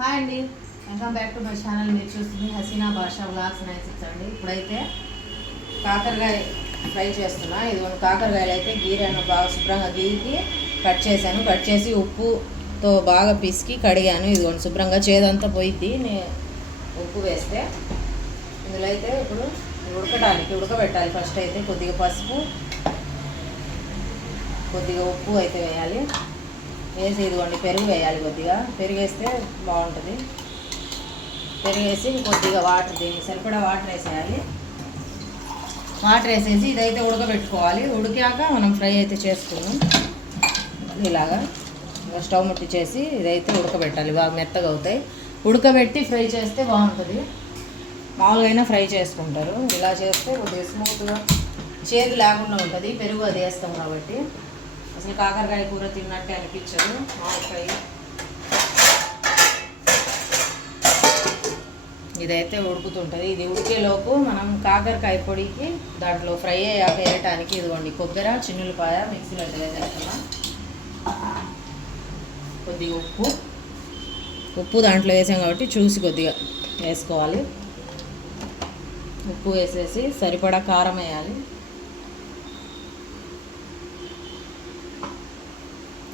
Hi అండి, welcome back to my channel. మీరు చూస్తుంది హసీనా భాషా వ్లాగ్స్ 96 అండి. ఇప్పుడైతే కాకరకాయ ఫ్రై చేస్తున్నా. ఇదిగోండి కాకరకాయలు అయితే గీరాను, బాగా శుభ్రంగా గీకి కట్ చేశాను. కట్ చేసి ఉప్పుతో బాగా పిసికి కడిగాను. ఇదిగోండి శుభ్రంగా చేదంతా పోయిద్ది ఉప్పు వేస్తే. ఇందులో అయితే ఇప్పుడు ఉడకబెట్టాలి. ఫస్ట్ అయితే కొద్దిగా పసుపు, కొద్దిగా ఉప్పు అయితే వేయాలి. వేసి ఇదిగోండి పెరుగు వేయాలి. కొద్దిగా పెరుగు వేస్తే బాగుంటుంది. పెరుగు వేసి కొద్దిగా వాటర్, దీనికి సరిపడా వాటర్ వేసేయాలి. వాటర్ వేసేసి ఇదైతే ఉడకబెట్టుకోవాలి. ఉడికాక మనం ఫ్రై అయితే చేసుకున్నాం. ఇలాగా స్టవ్ ముట్టించేసి ఇదైతే ఉడకబెట్టాలి. బాగా మెత్తగా అవుతాయి. ఉడకబెట్టి ఫ్రై చేస్తే బాగుంటుంది. మామూలుగా అయినా ఫ్రై చేసుకుంటారు. ఇలా చేస్తే కొద్దిగా స్మూత్గా చేదు లేకుండా ఉంటుంది. పెరుగు అది వేస్తాం కాబట్టి అసలు కాకరకాయ కూర తిన్నట్టే అనిపించదు. మామిడికాయ ఇదైతే ఉడుకుతుంటుంది. ఇది ఉడికేలోపు మనం కాకరకాయ పొడికి దాంట్లో ఫ్రై అయ్యాక వేయటానికి ఇదిగోండి కొబ్బరి, చిన్నులపాయ మిక్సీలో వేసేస్తున్నాం. కొద్దిగా ఉప్పు దాంట్లో వేసాం కాబట్టి చూసి కొద్దిగా వేసుకోవాలి. ఉప్పు వేసేసి సరిపడా కారం వేయాలి.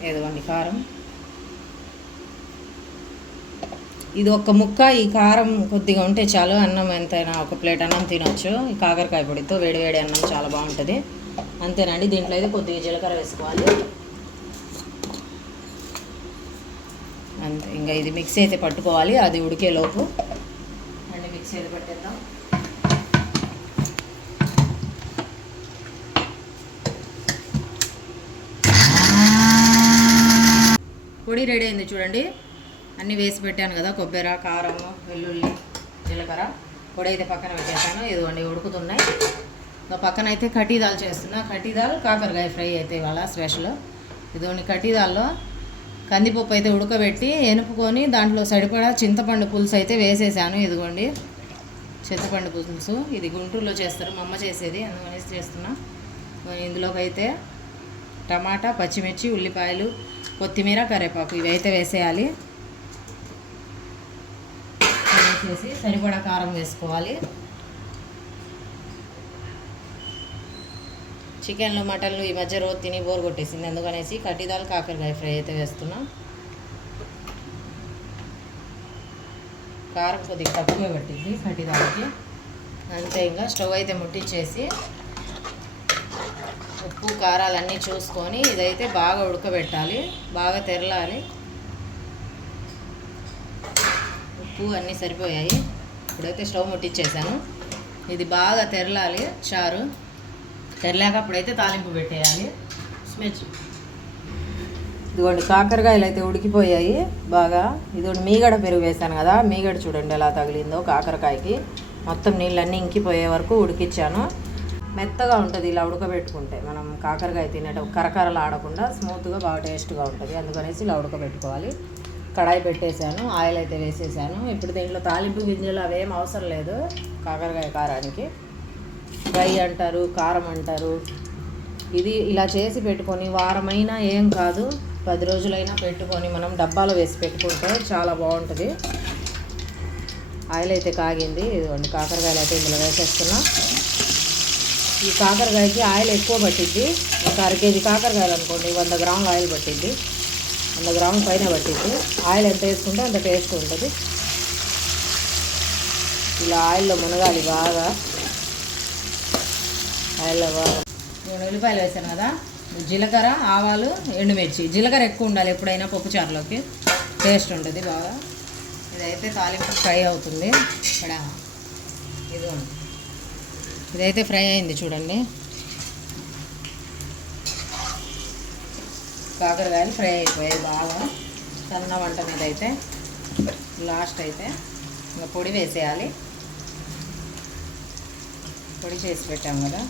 ఏదోండి కారం, ఇది ఒక్క ముక్క. ఈ కారం కొద్దిగా ఉంటే చాలు. అన్నం ఎంతైనా ఒక ప్లేట్ అన్నం తినొచ్చు. ఈ కాకరకాయ పొడితో వేడివేడి అన్నం చాలా బాగుంటుంది. అంతేనండి. దీంట్లో అయితే కొద్దిగా జీలకర్ర వేసుకోవాలి. అంతే. ఇంకా ఇది మిక్సీ అయితే పట్టుకోవాలి. అది ఉడికేలోపు అండి మిక్సీ అయితే పట్టేద్దాం. పొడి రెడీ అయింది చూడండి. అన్నీ వేసి పెట్టాను కదా, కొబ్బరి, కారం, వెల్లుల్లి, జీలకర్ర. పొడి అయితే పక్కన పెట్టేసాను. ఇదిగోండి ఉడుకుతున్నాయి. ఇంకా పక్కన అయితే కటీదాల్ చేస్తున్నా. కటీదాల్ కాకరకాయ ఫ్రై అయితే ఇవాళ స్పెషల్. ఇదిగోండి కటీదాల్లో కందిపప్పు అయితే ఉడకబెట్టి ఎనుపుకొని దాంట్లో సరిపడా చింతపండు పులుసు అయితే వేసేసాను. ఇదిగోండి చింతపండు పులుసు. ఇది గుంటూరులో చేస్తారు, మా అమ్మ చేసేది, అందుకనేసి చేస్తున్నా. ఇందులోకి అయితే టమాటా, పచ్చిమిర్చి, ఉల్లిపాయలు, కొత్తిమీర, కరివేపాకు ఇవైతే వేసేయాలి. వేసేసి సరిపడా కారం వేసుకోవాలి. చికెన్లు, మటన్లు ఈ మధ్య రోజు తిని బోర్ కొట్టేసింది. అందుకనేసి కట్టిదాల్ కాకరకాయ ఫ్రై అయితే వేస్తున్నా. కారం కొద్దిగా తక్కువే పట్టింది కట్టిదాల్కి. అంతే. ఇంకా స్టవ్ అయితే ముట్టించేసి ఉప్పు కారాలన్నీ చూసుకొని ఇదైతే బాగా ఉడకబెట్టాలి. బాగా తెరలాలి. ఉప్పు అన్నీ సరిపోయాయి. ఇప్పుడైతే స్టవ్ ముట్టించేసాను. ఇది బాగా తెరలాలి. చారు తెరలాక అప్పుడైతే తాలింపు పెట్టేయాలి. ఇదిగోండి కాకరకాయలు అయితే ఉడికిపోయాయి బాగా. ఇదిగోండి మీగడ పెరుగు వేసాను కదా, మీగడ చూడండి ఎలా తగిలిందో కాకరకాయకి. మొత్తం నీళ్ళన్నీ ఇంకిపోయే వరకు ఉడికిచ్చాను. మెత్తగా ఉంటుంది ఇలా ఉడకబెట్టుకుంటే. మనం కాకరకాయ తినేటప్పుడు కరకరలు ఆడకుండా స్మూత్గా బాగా టేస్ట్గా ఉంటుంది. అందుకనేసి ఇలా ఉడకబెట్టుకోవాలి. కడాయి పెట్టేశాను. ఆయిల్ అయితే వేసేసాను. ఇప్పుడు దీంట్లో తాలింపు గింజలు అవేం అవసరం లేదు. కాకరకాయ కారానికి ఫ్రై అంటారు, కారం అంటారు. ఇది ఇలా చేసి పెట్టుకొని వారమైనా ఏం కాదు, 10 రోజులైనా పెట్టుకొని మనం డబ్బాలో వేసి పెట్టుకుంటే చాలా బాగుంటుంది. ఆయిల్ అయితే కాగింది. ఇదిగోండి కాకరకాయలు అయితే ఇందులో వేసేస్తున్నా. ఈ కాకరకాయకి ఆయిల్ ఎక్కువ పట్టిద్ది. ఒక 1/2 కేజీ కాకరకాయలు అనుకోండి 100 గ్రాముల ఆయిల్ పట్టిద్ది. 100 గ్రాముల పైన పట్టిద్ది. ఆయిల్ ఎంత వేసుకుంటే అంత టేస్ట్ ఉంటుంది. ఇలా ఆయిల్లో మునగాలి బాగా. ఆయిల్లో బాగా. నేను ఉల్లిపాయలు వేసాను కదా, జీలకర్ర, ఆవాలు, ఎండుమిర్చి. జీలకర్ర ఎక్కువ ఉండాలి ఎప్పుడైనా పప్పుచారులోకి, టేస్ట్ ఉంటుంది బాగా. ఇదైతే తాలింపు ఫ్రై అవుతుంది. ఇక్కడ ఇదైతే ఫ్రై అయింది చూడండి. కాకరకాయలు ఫ్రై అయిపోయాయి బాగా. సన్న వంట మీద అయితే లాస్ట్ అయితే ఇంకా పొడి వేసేయాలి. పొడి చేసి పెట్టాము కదా,